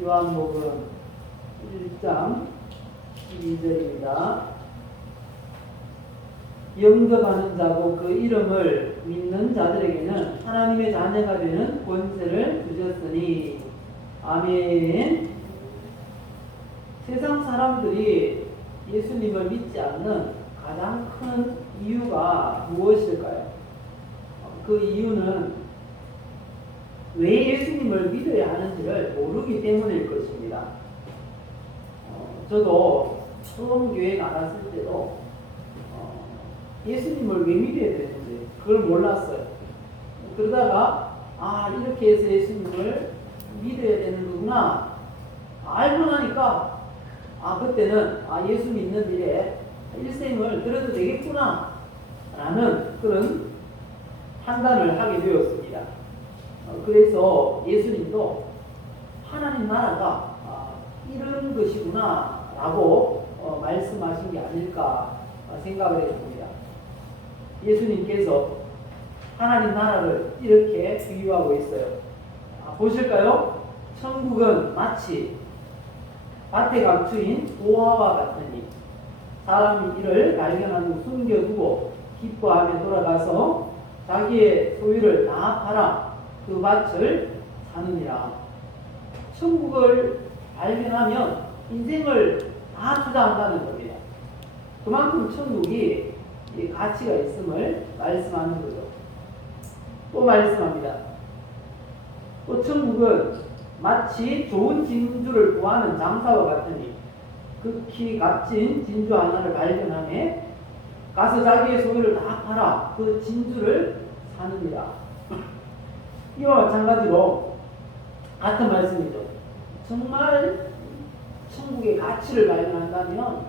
요한복음 1장 12절입니다. 영접하는 자고 그 이름을 믿는 자들에게는 하나님의 자녀가 되는 권세를 주셨으니. 아멘. 세상 사람들이 예수님을 믿지 않는 가장 큰 이유가 무엇일까요? 그 이유는 왜 예수님을 믿어야 하는지를 모르기 때문일 것입니다. 저도 처음 교회 나갔을 때도 예수님을 왜 믿어야 되는지 그걸 몰랐어요. 그러다가 이렇게 해서 예수님을 믿어야 되는 거구나 알고 나니까 그때는 예수 믿는 일에 일생을 들어도 되겠구나 라는 그런 판단을 하게 되었습니다. 그래서 예수님도 하나님 나라가 이런 것이구나 라고 말씀하신 게 아닐까 생각을 했습니다. 예수님께서 하나님 나라를 이렇게 비유하고 있어요. 보실까요? 천국은 마치 밭에 감추인 보화와 같으니 사람이 이를 발견한 후 숨겨두고 기뻐하며 돌아가서 자기의 소유를 다 팔아 그 밭을 사느니라. 천국을 발견하면 인생을 다 투자한다는 겁니다. 그만큼 천국이 가치가 있음을 말씀하는 거죠. 또 말씀합니다. 또 천국은 마치 좋은 진주를 구하는 장사와 같으니 극히 값진 진주 하나를 발견하며 가서 자기의 소유를 다 팔아 그 진주를 사느니라. 이와 마찬가지로 같은 말씀이죠. 정말 천국의 가치를 발견한다면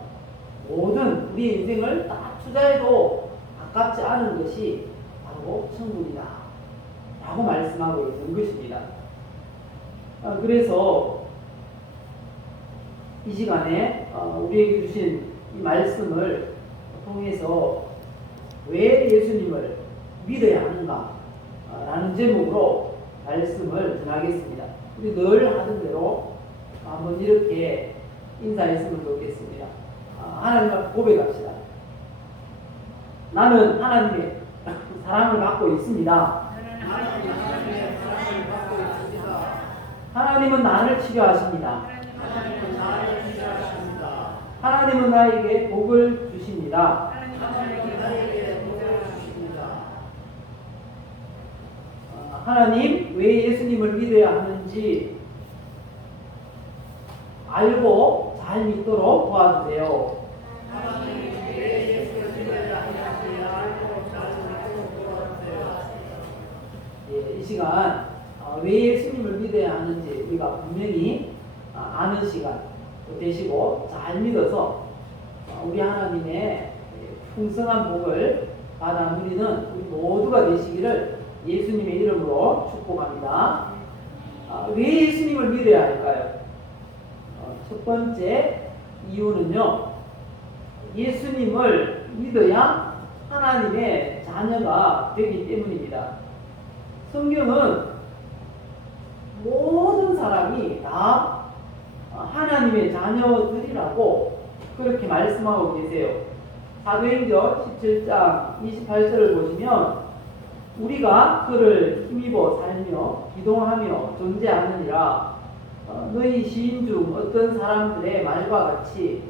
모든 우리 인생을 다 투자해도 아깝지 않은 것이 바로 천국이다 라고 말씀하고 있는 것입니다. 그래서 이 시간에 우리에게 주신 이 말씀을 통해서 왜 예수님을 믿어야 하는가 라는 제목으로 말씀을 전하겠습니다. 우리 늘 하던 대로 한번 이렇게 인사했으면 좋겠습니다. 하나님 앞에 고백합시다. 나는 하나님의 사랑을 받고 있습니다. 하나님은 나를 치료하십니다. 하나님은 나에게 복을 주십니다. 하나님 왜 예수님을 믿어야 하는지 알고 잘 믿도록 도와주세요. 이 시간 왜 예수님을 믿어야 하는지 우리가 분명히 아는 시간 되시고 잘 믿어서 우리 하나님의 풍성한 복을 받아 누리는 우리 모두가 되시기를 예수님의 이름으로 축복합니다. 왜 예수님을 믿어야 할까요? 첫 번째 이유는요, 예수님을 믿어야 하나님의 자녀가 되기 때문입니다. 성경은 모든 사람이 다 하나님의 자녀들이라고 그렇게 말씀하고 계세요. 사도행전 17장 28절을 보시면 우리가 그를 힘입어 살며 기도하며 존재하느니라. 너희 시인 중 어떤 사람들의 말과 같이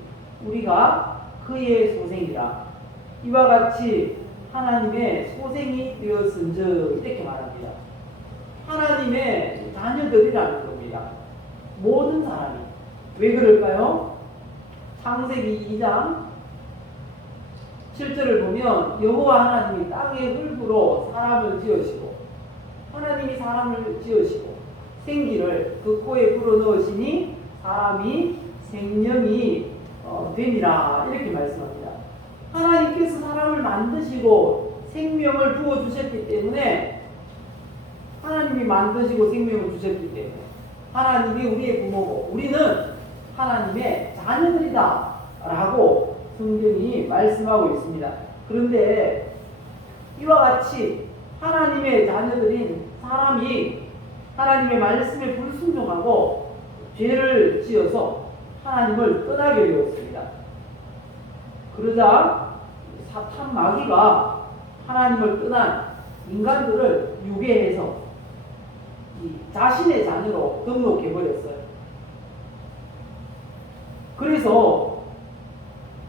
우리가 그의 소생이라. 이와 같이 하나님의 소생이 되었은즉 이렇게 말합니다. 하나님의 자녀들이라는 겁니다. 모든 사람이. 왜 그럴까요? 창세기 2장 7절을 보면 여호와 하나님이 땅의 흙으로 사람을 지으시고 하나님이 사람을 지으시고 생기를 그 코에 불어넣으시니 사람이 생명이 되니라 이렇게 말씀합니다. 하나님께서 사람을 만드시고 생명을 부어주셨기 때문에 하나님이 만드시고 생명을 주셨기 때문에 하나님이 우리의 부모고 우리는 하나님의 자녀들이다 라고 성경이 말씀하고 있습니다. 그런데 이와 같이 하나님의 자녀들인 사람이 하나님의 말씀에 불순종하고 죄를 지어서 하나님을 떠나게 되었습니다. 그러자 사탄 마귀가 하나님을 떠난 인간들을 유괴해서 자신의 자녀로 등록해버렸어요. 그래서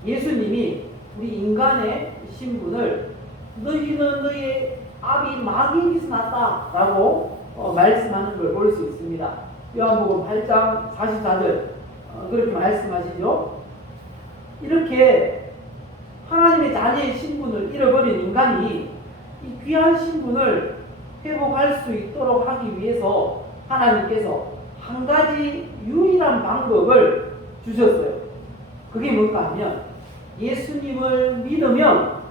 예수님이 우리 인간의 신분을 너희는 너희의 아비 마귀에게서 났다 라고 말씀하는 걸 볼 수 있습니다. 요한복음 8장 44절 그렇게 말씀하시죠. 이렇게 하나님의 자녀의 신분을 잃어버린 인간이 이 귀한 신분을 회복할 수 있도록 하기 위해서 하나님께서 한 가지 유일한 방법을 주셨어요. 그게 뭔가 하면 예수님을 믿으면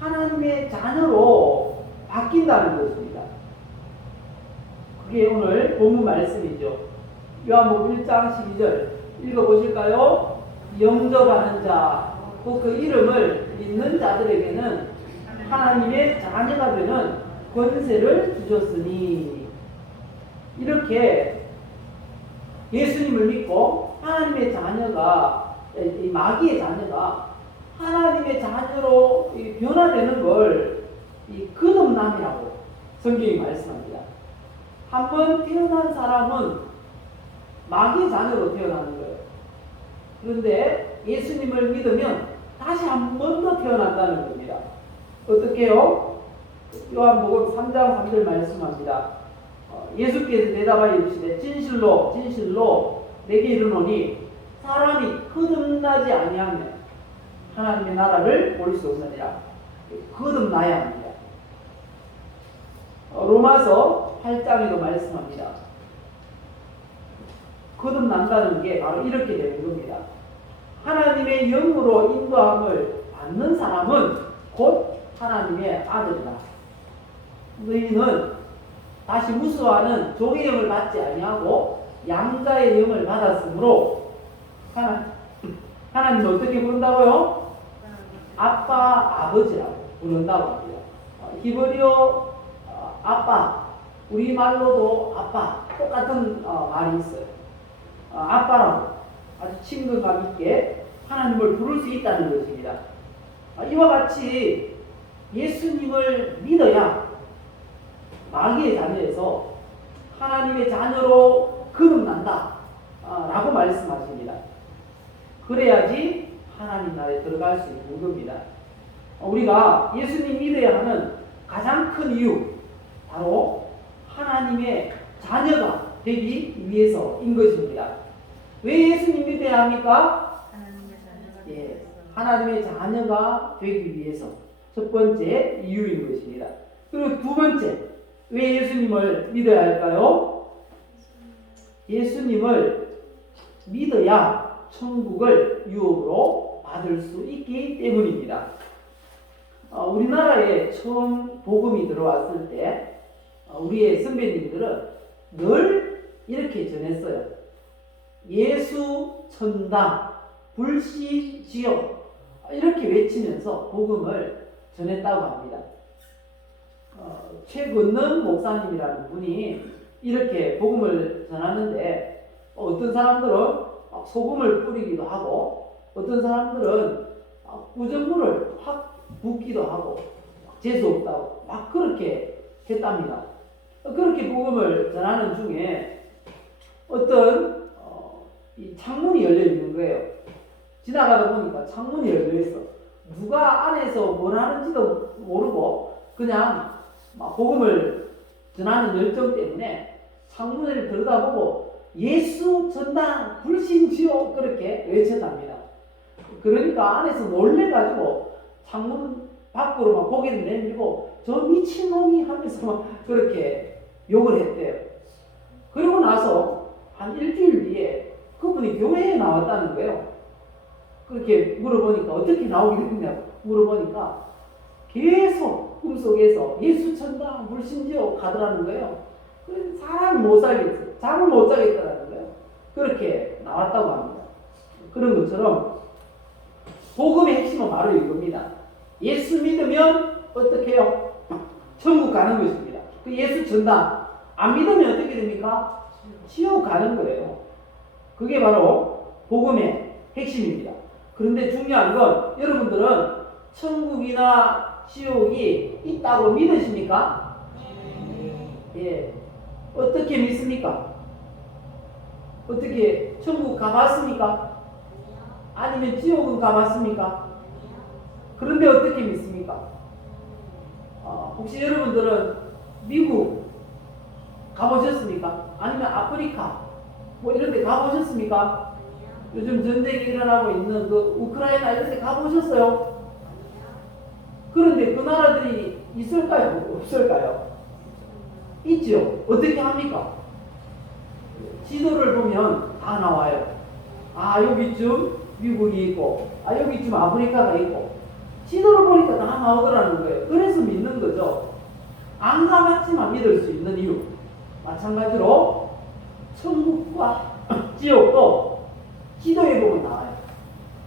하나님의 자녀로 바뀐다는 것입니다. 그게 오늘 본문 말씀이죠. 요한복음 1장 12절 읽어보실까요? 영접하는 자, 그 이름을 믿는 자들에게는 하나님의 자녀가 되는 권세를 주셨으니, 이렇게 예수님을 믿고 하나님의 자녀가, 이 마귀의 자녀가 하나님의 자녀로 변화되는 걸 이 거듭남이라고 성경이 말씀합니다. 한번 태어난 사람은 마귀의 자녀로 태어나는 거예요. 그런데 예수님을 믿으면 다시 한 번 더 태어난다는 겁니다. 어떻게 해요? 요한복음 3장 3절 말씀합니다. 예수께서 대답하여 이르시되 진실로 진실로 내게 이르노니 사람이 거듭나지 아니하면 하나님의 나라를 볼 수 없느니라. 거듭나야 합니다. 로마서 8장에도 말씀합니다. 거듭난다는 게 바로 이렇게 되는 겁니다. 하나님의 영으로 인도함을 받는 사람은 곧 하나님의 아들이다. 너희는 다시 무수하는 종의 영을 받지 아니하고 양자의 영을 받았으므로 하나님은 어떻게 부른다고요? 아빠, 아버지라고 부른다고 합니다. 히브리어 아빠, 우리말로도 아빠 똑같은 말이 있어요. 아빠라고 아주 친근감 있게 하나님을 부를 수 있다는 것입니다. 이와 같이 예수님을 믿어야 마귀의 자녀에서 하나님의 자녀로 거듭난다 라고 말씀하십니다. 그래야지 하나님 나라에 들어갈 수 있는 겁니다. 우리가 예수님 믿어야 하는 가장 큰 이유, 바로 하나님의 자녀가 되기 위해서인 것입니다. 왜 예수님 믿어야 합니까? 하나님의 자녀가 되기 위해서 첫 번째 이유인 것입니다. 그리고 두 번째, 왜 예수님을 믿어야 할까요? 예수님을 믿어야 천국을 유업으로 받을 수 있기 때문입니다. 우리나라에 처음 복음이 들어왔을 때 우리의 선배님들은 늘 이렇게 전했어요. 예수 천당 불시 지옥, 이렇게 외치면서 복음을 전했다고 합니다. 최근능 목사님이라는 분이 이렇게 복음을 전하는데, 어떤 사람들은 소금을 뿌리기도 하고, 어떤 사람들은 구전물을 확 붓기도 하고, 재수 없다고 막 그렇게 했답니다. 그렇게 복음을 전하는 중에 어떤 이 창문이 열려 있는 거예요. 지나가다 보니까 창문이 열려 있어. 누가 안에서 뭘 하는지도 모르고 그냥 막 복음을 전하는 열정 때문에 창문을 들여다보고 예수 전당 불신지옥 그렇게 외쳤답니다. 그러니까 안에서 놀래가지고 창문 밖으로 막 고개를 내밀고 저 미친놈이 하면서 막 그렇게 욕을 했대요. 그리고 나서 한 일주일 뒤에 그분이 교회에 나왔다는 거예요. 그렇게 물어보니까 어떻게 나오게 됐냐고 물어보니까 계속 꿈속에서 예수 천당 불신지옥 가더라는 거예요. 그래서 사람이 못 살겠어요. 잠을 못 자겠다라는 거예요. 그렇게 나왔다고 합니다. 그런 것처럼 복음의 핵심은 바로 이겁니다. 예수 믿으면 어떻게 해요? 천국 가는 것입니다. 그 예수 전당 안 믿으면 어떻게 됩니까? 지옥 가는 거예요. 그게 바로 복음의 핵심입니다. 그런데 중요한 건 여러분들은 천국이나 지옥이 있다고 믿으십니까? 예. 어떻게 믿습니까? 어떻게 천국 가봤습니까? 아니면 지옥은 가봤습니까? 그런데 어떻게 믿습니까? 혹시 여러분들은 미국 가보셨습니까? 아니면 아프리카 뭐 이런 데 가보셨습니까? 요즘 전쟁이 일어나고 있는 그 우크라이나 이런 데 가보셨어요? 그런데 그 나라들이 있을까요? 없을까요? 있죠. 어떻게 합니까? 지도를 보면 다 나와요. 아, 여기쯤 미국이 있고, 아, 여기쯤 아프리카가 있고, 지도를 보니까 다 나오더라는 거예요. 그래서 믿는 거죠. 안 가봤지만 믿을 수 있는 이유. 마찬가지로 천국과 지옥도 지도에 보면 나와요.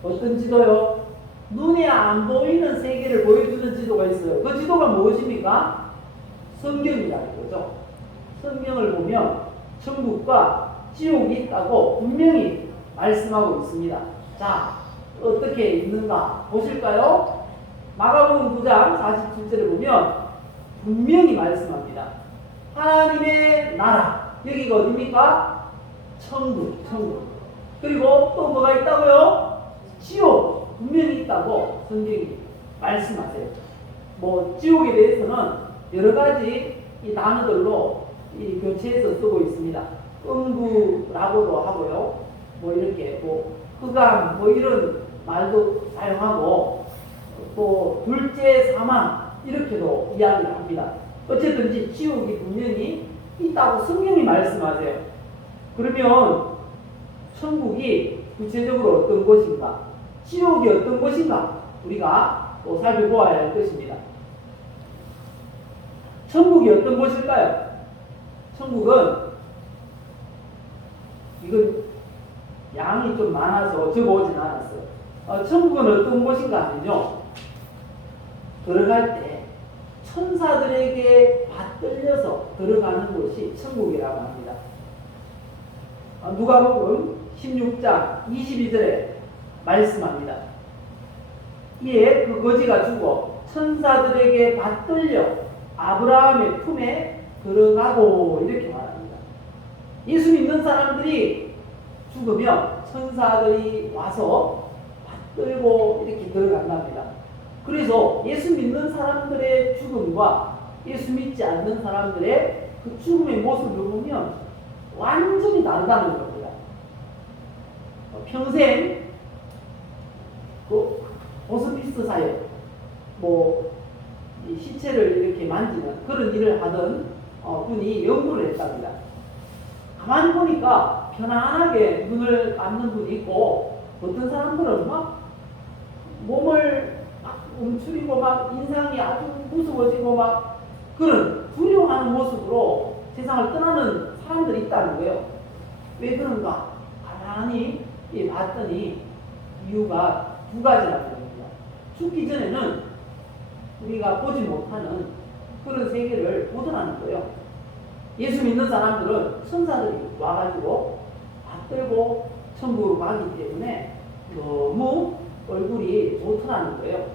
어떤 지도요? 눈에 안 보이는 세계를 보여주는 지도가 있어요. 그 지도가 무엇입니까? 성경이라는 거죠. 성경을 보면 천국과 지옥이 있다고 분명히 말씀하고 있습니다. 자, 어떻게 있는가 보실까요? 마가복음 9장 47절을 보면 분명히 말씀합니다. 하나님의 나라, 여기가 어디입니까? 천국. 그리고 또 뭐가 있다고요? 지옥, 분명히 있다고 성경이 말씀하세요. 뭐 지옥에 대해서는 여러 가지 이 단어들로 이 교체해서 쓰고 있습니다. 음부라고도 하고요. 뭐 이렇게 뭐 흑암 뭐 이런 말도 사용하고 또 둘째 사망 이렇게도 이야기를 합니다. 어쨌든지 지옥이 분명히 있다고 성경이 말씀하세요. 그러면 천국이 구체적으로 어떤 곳인가, 지옥이 어떤 곳인가 우리가 또 살펴보아야 할 것입니다. 천국이 어떤 곳일까요? 천국은 이건 양이 좀 많아서 적어오진 않았어요. 천국은 어떤 곳인가 하면요, 들어갈 때 천사들에게 받들려서 들어가는 곳이 천국이라고 합니다. 누가복음 16장 22절에 말씀합니다. 이에 그 거지가 죽어 천사들에게 받들려 아브라함의 품에 들어가고 이렇게 말합니다. 예수 믿는 사람들이 죽으면 천사들이 와서 받들고 이렇게 들어간답니다. 그래서 예수 믿는 사람들의 죽음과 예수 믿지 않는 사람들의 그 죽음의 모습을 보면 완전히 다르다는 겁니다. 평생 그 호스피스 사역, 뭐 이 시체를 이렇게 만지는 그런 일을 하던 분이 연구를 했답니다. 가만히 보니까 편안하게 눈을 감는 분이 있고, 어떤 사람들은 막 몸을 막 움츠리고 막 인상이 아주 무서워지고 막 그런 두려워하는 모습으로 세상을 떠나는 사람들이 있다는 거예요. 왜 그런가? 가만히 봤더니 이유가 두 가지라고 합니다. 죽기 전에는 우리가 보지 못하는 그런 세계를 보더라는 거예요. 예수 믿는 사람들은 천사들이 와가지고 받들고 천국으로 가기 때문에 너무 얼굴이 좋더라는 거예요.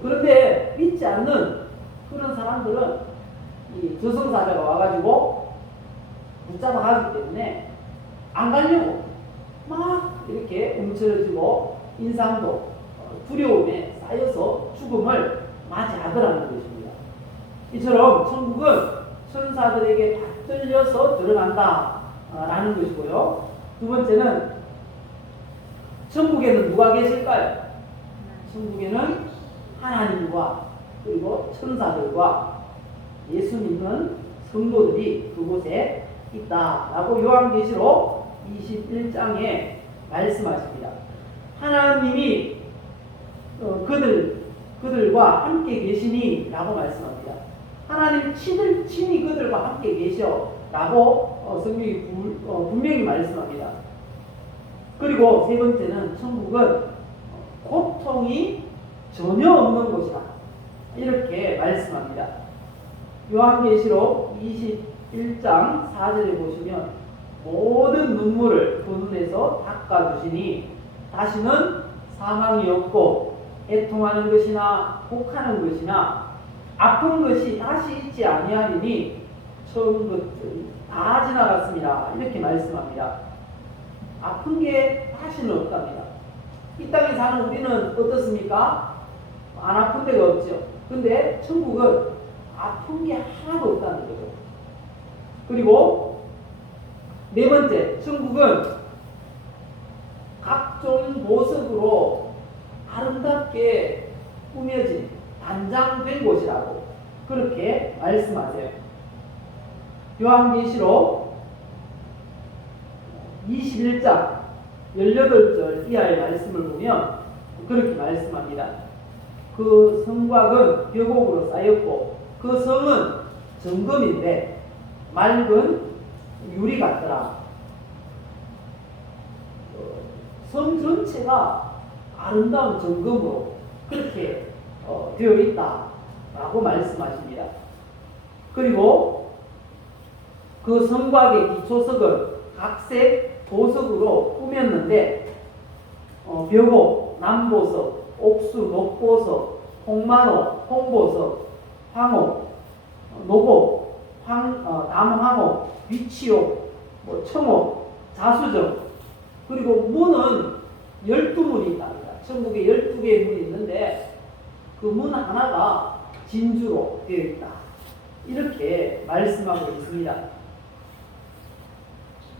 그런데 믿지 않는 그런 사람들은 이 저승사자가 와가지고 붙잡아 가기 때문에 안 가려고 막 이렇게 움츠러지고 인상도 두려움에 쌓여서 죽음을 맞이하더라는 것입니다. 이처럼 천국은 천사들에게 받들려서 들어간다라는 것이고요. 두 번째는 천국에는 누가 계실까요? 천국에는 하나님과 그리고 천사들과 예수 믿는 성도들이 그곳에 있다라고 요한계시록 21장에 말씀하십니다. 하나님이 그들과 함께 계시니 라고 말씀합니다. 하나님 친히 그들과 함께 계셔 라고 성경이 분명히 말씀합니다. 그리고 세 번째는 천국은 고통이 전혀 없는 곳이다 이렇게 말씀합니다. 요한계시록 21장 4절에 보시면 모든 눈물을 그 눈에서 주께서 닦아주시니 다시는 사망이 없고 애통하는 것이나 곡하는 것이나 아픈 것이 다시 있지 아니하리니 처음 것들이 다 지나갔습니다. 이렇게 말씀합니다. 아픈 게 다시는 없답니다. 이 땅에 사는 우리는 어떻습니까? 안 아픈 데가 없죠. 근데 천국은 아픈 게 하나도 없다는 거죠. 그리고 네 번째, 천국은 각종 보석으로 아름답게 꾸며진 단장된 곳이라고 그렇게 말씀하세요. 요한계시록 21장 18절 이하의 말씀을 보면 그렇게 말씀합니다. 그 성곽은 벽옥으로 쌓였고 그 성은 정금인데 맑은 유리 같더라. 성 전체가 아름다운 정금으로 그렇게 되어 있다라고 말씀하십니다. 그리고 그 성곽의 기초석은 각색 보석으로 꾸몄는데 벽옥, 남보석, 옥수, 녹보석, 홍만호, 홍보석, 황옥, 노복, 남황옥, 위치옥, 청옥, 자수정, 그리고 문은 12문이 있답니다. 천국에 12개의 문이 있는데 그 문 하나가 진주로 되어 있다. 이렇게 말씀하고 있습니다.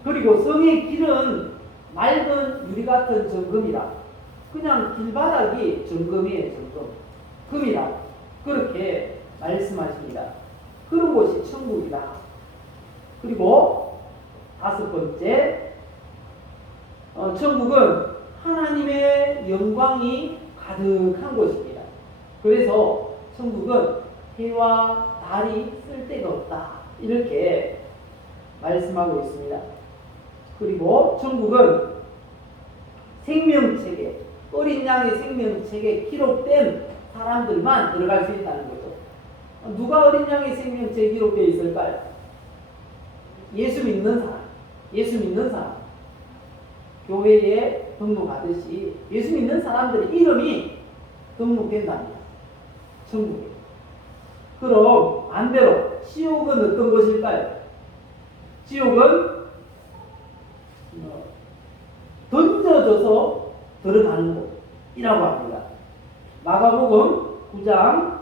그리고 성의 길은 맑은 유리 같은 정금이라. 그냥 길바닥이 정금이에요. 정금. 금이라. 그렇게 말씀하십니다. 그런 곳이 천국이다. 그리고 다섯 번째, 천국은 하나님의 영광이 가득한 곳입니다. 그래서 천국은 해와 달이 쓸 데가 없다. 이렇게 말씀하고 있습니다. 그리고 천국은 생명책에, 어린 양의 생명책에 기록된 사람들만 들어갈 수 있다는 거죠. 누가 어린 양의 생명책에 기록되어 있을까요? 예수 믿는 사람. 예수 믿는 사람. 교회에 등록하듯이 예수 믿는 사람들의 이름이 등록된답니다. 천국에. 그럼 반대로 지옥은 어떤 곳일까요? 지옥은 던져져서 들어가는 곳이라고 합니다. 마가복음 9장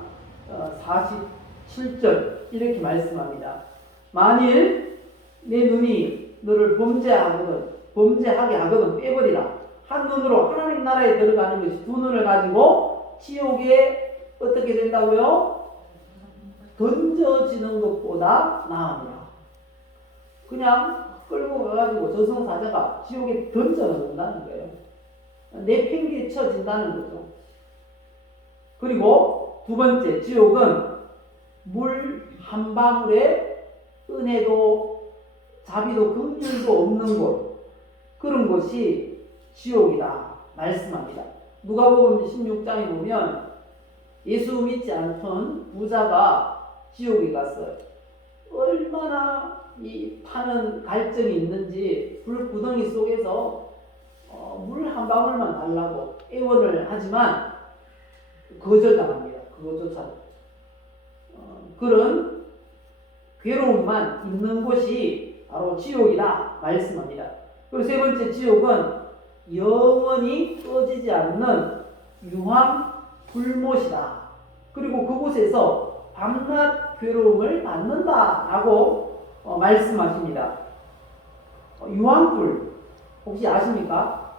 47절 이렇게 말씀합니다. 만일 내 눈이 너를 범죄하게 하거든 빼버리라. 한 눈으로 하나님 나라에 들어가는 것이 두 눈을 가지고 지옥에 어떻게 된다고요? 던져지는 것보다 나으니라. 그냥 끌고 가가지고 저승사자가 지옥에 던져놓는다는 거예요. 내팽개쳐진다는 거죠. 그리고 두 번째, 지옥은 물 한 방울에 은혜도 자비도 긍휼도 없는 곳, 그런 곳이 지옥이다 말씀합니다. 누가복음 16장에 보면 예수 믿지 않던 부자가 지옥에 갔어요. 얼마나 이 파는 갈증이 있는지 불구덩이 속에서 물 한 방울만 달라고 애원을 하지만 거절당합니다. 그것조차도. 그런 괴로움만 있는 곳이 바로 지옥이다 말씀합니다. 그리고 세 번째, 지옥은 영원히 꺼지지 않는 유황 불못이다. 그리고 그곳에서 밤낮 괴로움을 받는다라고 말씀하십니다. 유황불 혹시 아십니까?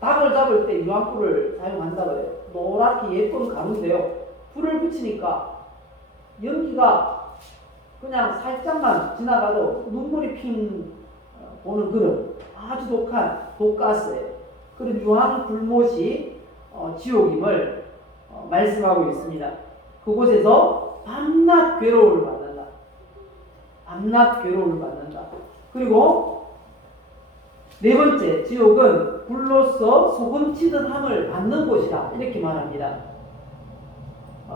닭을 잡을 때 유황불을 사용한다고 해요. 노랗게 예쁜 가루인데요. 불을 붙이니까 연기가 그냥 살짝만 지나가도 눈물이 핑 보는 그런 아주 독한 독가스예요. 그런 유황불못이 지옥임을 말씀하고 있습니다. 그곳에서 밤낮 괴로움을 받는다. 밤낮 괴로움을 받는다. 그리고 네 번째, 지옥은 불로서 소금치듯 함을 받는 곳이다. 이렇게 말합니다.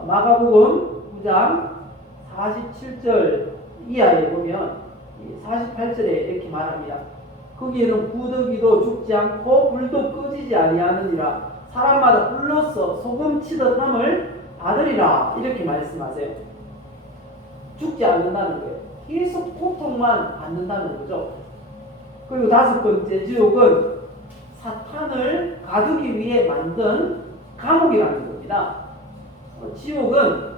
마가복음 9장 47절 이하에 보면 48절에 이렇게 말합니다. 거기에는 구더기도 죽지 않고 불도 꺼지지 아니하느니라. 사람마다 불로써 소금 치듯 함을 받으리라. 이렇게 말씀하세요. 죽지 않는다는 거예요. 계속 고통만 받는다는 거죠. 그리고 다섯 번째, 지옥은 사탄을 가두기 위해 만든 감옥이라는 겁니다. 지옥은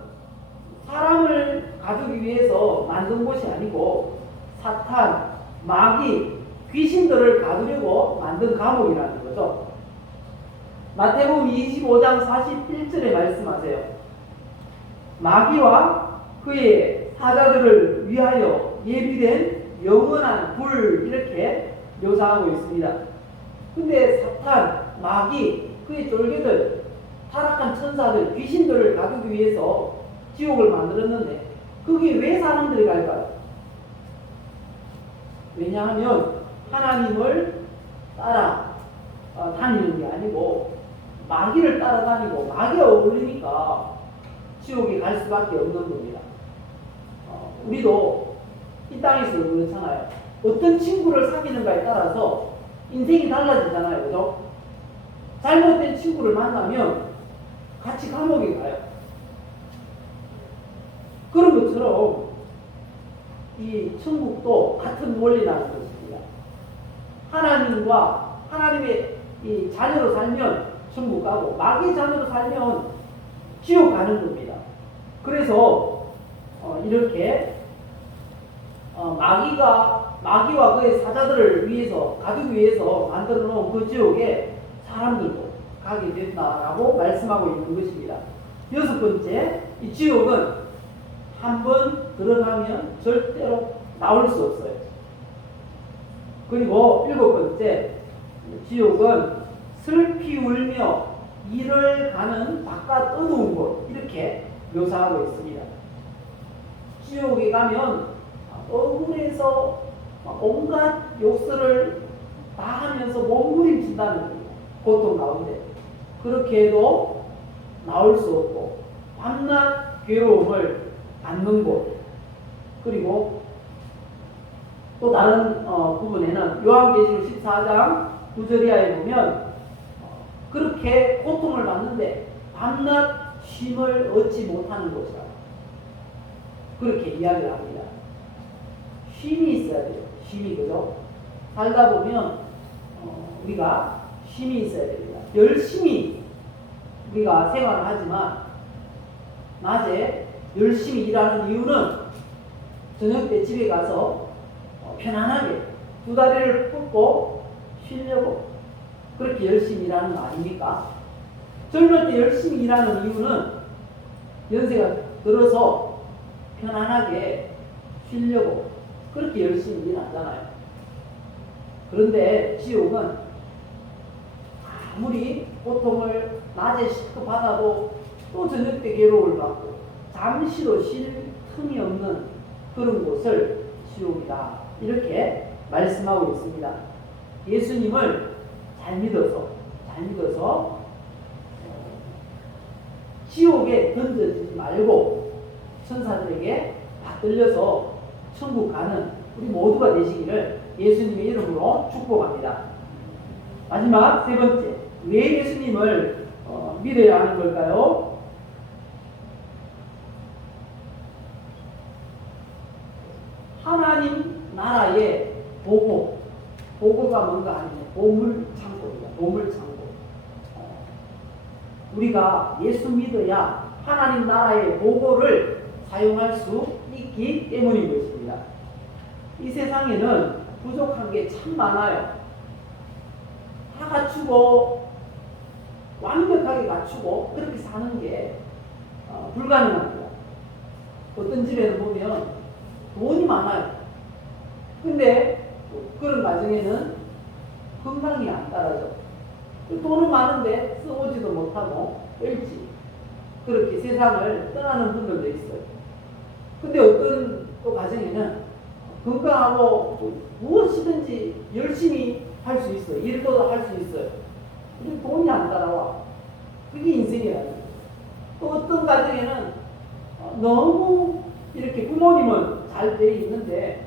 사람을 가두기 위해서 만든 곳이 아니고 사탄, 마귀, 귀신들을 가두려고 만든 감옥이라는 거죠. 마태복음 25장 41절에 말씀하세요. 마귀와 그의 사자들을 위하여 예비된 영원한 불, 이렇게 묘사하고 있습니다. 근데 사탄, 마귀, 그의 쫄개들, 타락한 천사들, 귀신들을 가두기 위해서 지옥을 만들었는데 거기에 왜 사람들이 갈까요? 왜냐하면 하나님을 따라 다니는 게 아니고 마귀를 따라다니고 마귀와 어울리니까 지옥에 갈 수밖에 없는 겁니다. 우리도 이 땅에서 그렇잖아요. 어떤 친구를 사귀는가에 따라서 인생이 달라지잖아요. 그죠? 잘못된 친구를 만나면 같이 감옥에 가요. 그런 것처럼 이 천국도 같은 원리라는 것입니다. 하나님과 하나님의 이 자녀로 살면 천국 가고 마귀의 자녀로 살면 지옥 가는 겁니다. 그래서 이렇게 마귀와 그의 사자들을 위해서 가두기 위해서 만들어 놓은 그 지옥에 사람들도 가게 된다라고 말씀하고 있는 것입니다. 여섯 번째, 이 지옥은 한번 들어가면 절대로 나올 수 없어요. 그리고 일곱 번째, 지옥은 슬피 울며 이를 가는 바깥 어두운 곳, 이렇게 묘사하고 있습니다. 지옥에 가면 억울해서 온갖 욕설을 다 하면서 몸부림친다는 겁니다. 고통 가운데. 그렇게 해도 나올 수 없고 밤낮 괴로움을 받는 곳. 그리고 또 다른 부분에는 요한계시록 14장 9절 이하에 보면 그렇게 고통을 받는데 밤낮 쉼을 얻지 못하는 곳이라 그렇게 이야기를 합니다. 쉼이 있어야 돼요. 쉼이, 그죠? 살다 보면 우리가 쉼이 있어야 됩니다. 열심히 우리가 생활을 하지만 낮에 열심히 일하는 이유는 저녁 때 집에 가서 편안하게 두 다리를 뻗고 쉬려고 그렇게 열심히 일하는 거 아닙니까? 젊을 때 열심히 일하는 이유는 연세가 들어서 편안하게 쉬려고 그렇게 열심히 일하잖아요. 그런데 지옥은 아무리 고통을 낮에 실컷 받아도 또 저녁 때 괴로움을 받고 잠시도 쉴 틈이 없는 그런 곳을 지옥이다, 이렇게 말씀하고 있습니다. 예수님을 잘 믿어서 지옥에 던져지지 말고 천사들에게 받들려서 천국 가는 우리 모두가 되시기를 예수님의 이름으로 축복합니다. 마지막 세 번째, 왜 예수님을 믿어야 하는 걸까요? 하나님 나라의 보고가 뭔가 아니면 보물창고입니다. 보물창고. 우리가 예수 믿어야 하나님 나라의 보고를 사용할 수 있기 때문인 것입니다. 이 세상에는 부족한 게 참 많아요. 다 갖추고 완벽하게 갖추고 그렇게 사는 게 불가능합니다. 어떤 집에는 보면 돈이 많아요. 근데 그런 가정에는 건강이 안 따라져. 돈은 많은데 써보지도 못하고 일찍 그렇게 세상을 떠나는 분들도 있어요. 근데 어떤 또 가정에는 건강하고 무엇이든지 열심히 할 수 있어요. 일도 할 수 있어요. 근데 돈이 안 따라와. 그게 인생이라는 거예요. 또 어떤 가정에는 너무 이렇게 부모님은 잘 돼 있는데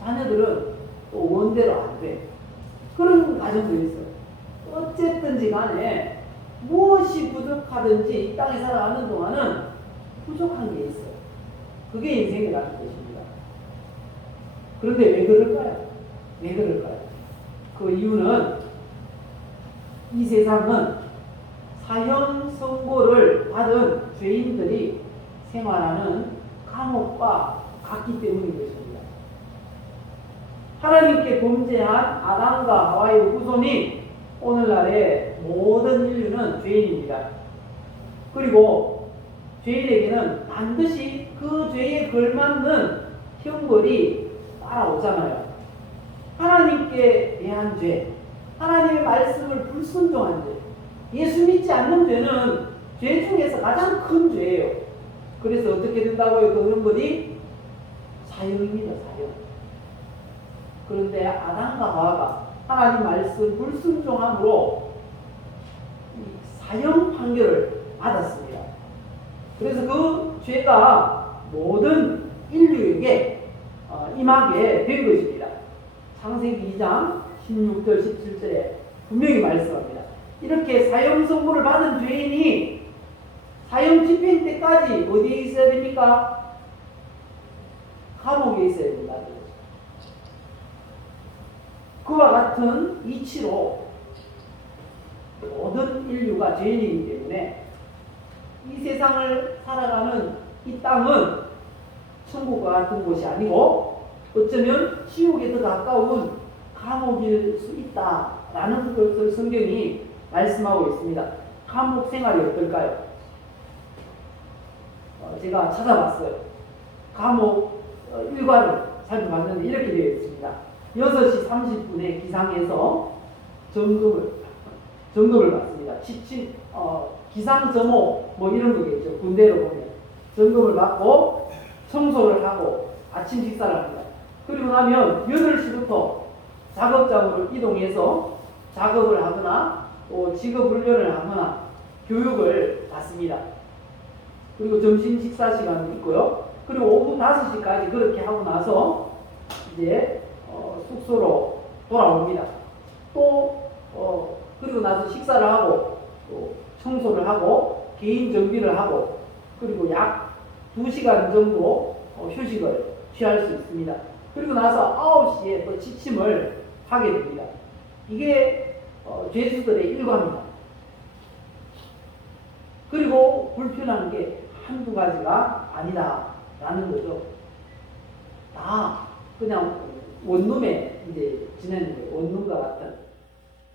자녀들은 또 원대로 안 돼. 그런 가정도 있어요. 어쨌든지 간에 무엇이 부족하든지 이 땅에 살아가는 동안은 부족한 게 있어요. 그게 인생이라는 것입니다. 그런데 왜 그럴까요? 왜 그럴까요? 그 이유는 이 세상은 사형 선고를 받은 죄인들이 생활하는 감옥과 같기 때문인 것입니다. 하나님께 범죄한 아담과 하와의 후손이 오늘날의 모든 인류는 죄인입니다. 그리고 죄인에게는 반드시 그 죄에 걸맞는 형벌이 따라오잖아요. 하나님께 대한 죄, 하나님의 말씀을 불순종한 죄, 예수 믿지 않는 죄는 죄 중에서 가장 큰 죄예요. 그래서 어떻게 된다고요? 그 형벌이 사형입니다. 사형. 그런데 아담과 하와가 하나님 말씀 불순종함으로 사형 판결을 받았습니다. 그래서 그 죄가 모든 인류에게 임하게 된 것입니다. 창세기 2장 16절 17절에 분명히 말씀합니다. 이렇게 사형 선고를 받은 죄인이 사형 집행 때까지 어디에 있어야 됩니까? 감옥에 있어야 된다. 그와 같은 이치로 모든 인류가 죄인이기 때문에 이 세상을 살아가는 이 땅은 천국과 같은 곳이 아니고 어쩌면 지옥에 더 가까운 감옥일 수 있다라는 것을 성경이 말씀하고 있습니다. 감옥 생활이 어떨까요? 제가 찾아봤어요. 감옥 일과를 살펴봤는데 이렇게 되어 있습니다. 6시 30분에 기상해서 점검을 받습니다. 기상 점호 뭐 이런 거겠죠. 군대로 보면 점검을 받고 청소를 하고 아침 식사를 합니다. 그리고 나면 8시부터 작업장으로 이동해서 작업을 하거나 직업 훈련을 하거나 교육을 받습니다. 그리고 점심 식사 시간이 있고요. 그리고 오후 5시까지 그렇게 하고 나서 이제 숙소로 돌아옵니다. 또 그리고 나서 식사를 하고 또 청소를 하고 개인 정비를 하고 그리고 약 2시간 정도 휴식을 취할 수 있습니다. 그리고 나서 9시에 또 취침을 하게 됩니다. 이게 죄수들의 일과입니다. 그리고 불편한 게 한두 가지가 아니다라는 거죠. 다 그냥 원룸에 이제 지내는 거예요. 원룸과 같은.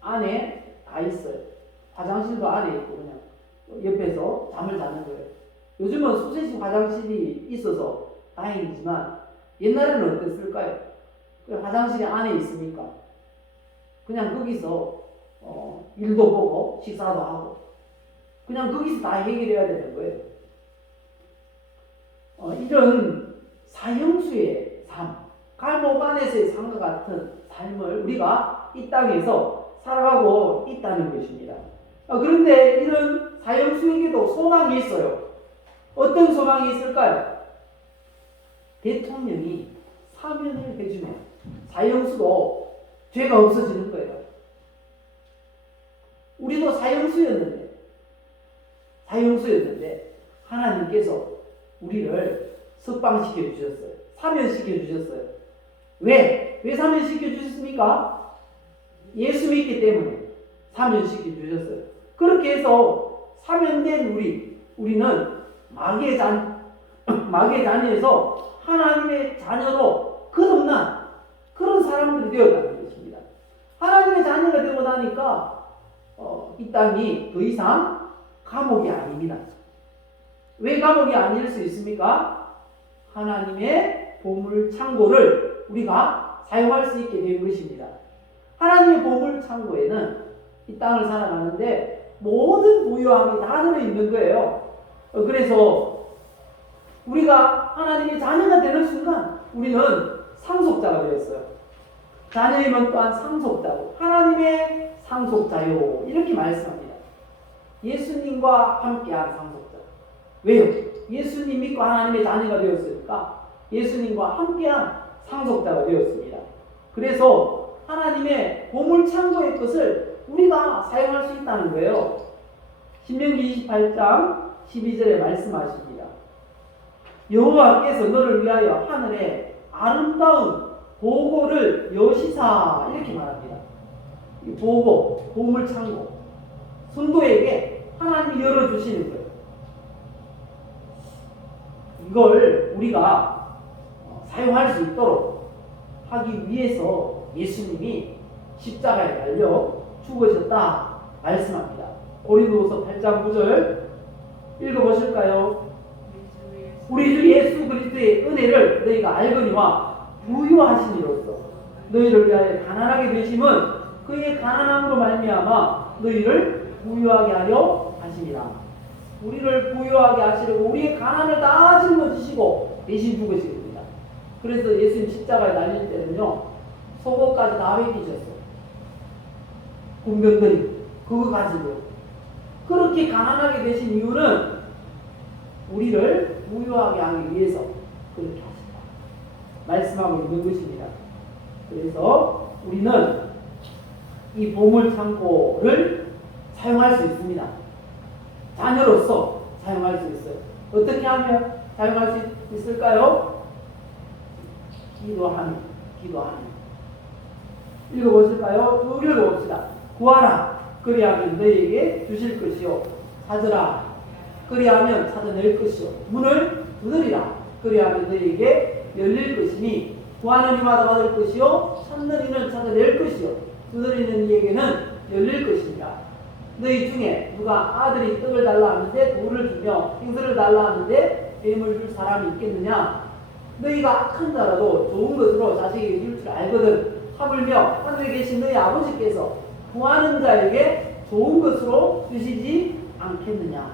안에 다 있어요. 화장실도 안에 있고 그냥 옆에서 잠을 자는 거예요. 요즘은 수세식 화장실이 있어서 다행이지만 옛날에는 어땠을까요? 화장실이 안에 있으니까 그냥 거기서 일도 보고 식사도 하고 그냥 거기서 다 해결해야 되는 거예요. 이런 사형수의 삶, 감옥 안에서의 삶과 같은 삶을 우리가 이 땅에서 살아가고 있다는 것입니다. 그런데 이런 사형수에게도 소망이 있어요. 어떤 소망이 있을까요? 대통령이 사면을 해주면 사형수도 죄가 없어지는 거예요. 우리도 사형수였는데 하나님께서 우리를 석방시켜 주셨어요. 사면시켜 주셨어요. 왜 사면시켜 주셨습니까? 예수 믿기 때문에 사면시켜 주셨어요. 그렇게 해서 사면된 우리는 마귀의 자녀에서 하나님의 자녀로 거듭난 그런 사람들이 되었다는 것입니다. 하나님의 자녀가 되고 나니까 이 땅이 더 이상 감옥이 아닙니다. 왜 감옥이 아닐 수 있습니까? 하나님의 보물 창고를 우리가 사용할 수 있게 된 것입니다. 하나님의 보물 창고에는 이 땅을 살아가는데 모든 부유함이 다 들어있는 거예요. 그래서 우리가 하나님의 자녀가 되는 순간 우리는 상속자가 되었어요. 자녀이면 또한 상속자고 하나님의 상속자요 이렇게 말씀합니다. 예수님과 함께한 상속자. 왜요? 예수님 믿고 하나님의 자녀가 되었으니까 예수님과 함께한 상속자가 되었습니다. 그래서 하나님의 보물창고의 것을 우리가 사용할 수 있다는 거예요. 신명기 28장 12절에 말씀하십니다. 여호와께서 너를 위하여 하늘에 아름다운 보고를 여시사, 이렇게 말합니다. 이 보고, 보물창고, 성도에게 하나님이 열어주시는 거예요. 이걸 우리가 사용할 수 있도록 하기 위해서 예수님이 십자가에 달려 죽으셨다 말씀합니다. 고린도후서 8장 9절 읽어보실까요? 우리 주 예수 그리스도의 은혜를 너희가 알거니와 부유하시니로서 너희를 위하여 가난하게 되심은 그의 가난함으로 말미암아 너희를 부유하게 하려 하심이라. 우리를 부유하게 하시려고 우리의 가난을 다 짊어지시고 대신 죽으십니다. 그래서 예수님 십자가에 달릴 때는요, 속옷까지 다 벗기셨어요. 군병들이 그거 가지고. 그렇게 가난하게 되신 이유는 우리를 부유하게 하기 위해서 그렇게 하신다 말씀하고 있는 것입니다. 그래서 우리는 이 보물창고를 사용할 수 있습니다. 자녀로서 사용할 수 있어요. 어떻게 하면 사용할 수 있을까요? 기도하면. 읽어보실까요? 쭉 읽어봅시다. 구하라, 그리하면 너희에게 주실 것이요. 찾으라, 그리하면 찾아낼 것이요. 문을 두드리라, 그리하면 너희에게 열릴 것이니 구하는 이마다 받을 것이요, 찾는 이는 찾아낼 것이요, 두드리는 이에게는 열릴 것입니다. 너희 중에 누가 아들이 떡을 달라 하는데 돌을 주며 생선을 달라 하는데 뱀을 줄 사람이 있겠느냐? 너희가 악한 자라도 좋은 것으로 자식에게 줄 줄 알거든. 하물며 하늘에 계신 너희 아버지께서 구하는 자에게 좋은 것으로 주시지 않겠느냐?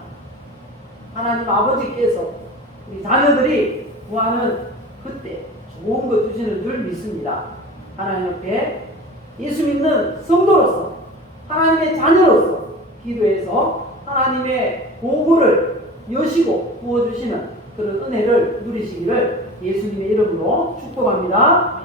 하나님 아버지께서 우리 자녀들이 구하는 그때 좋은 것 주시는 줄 믿습니다. 하나님 앞에 예수 믿는 성도로서, 하나님의 자녀로서 기도해서 하나님의 보고를 여시고 부어주시는 그런 은혜를 누리시기를 예수님의 이름으로 축복합니다.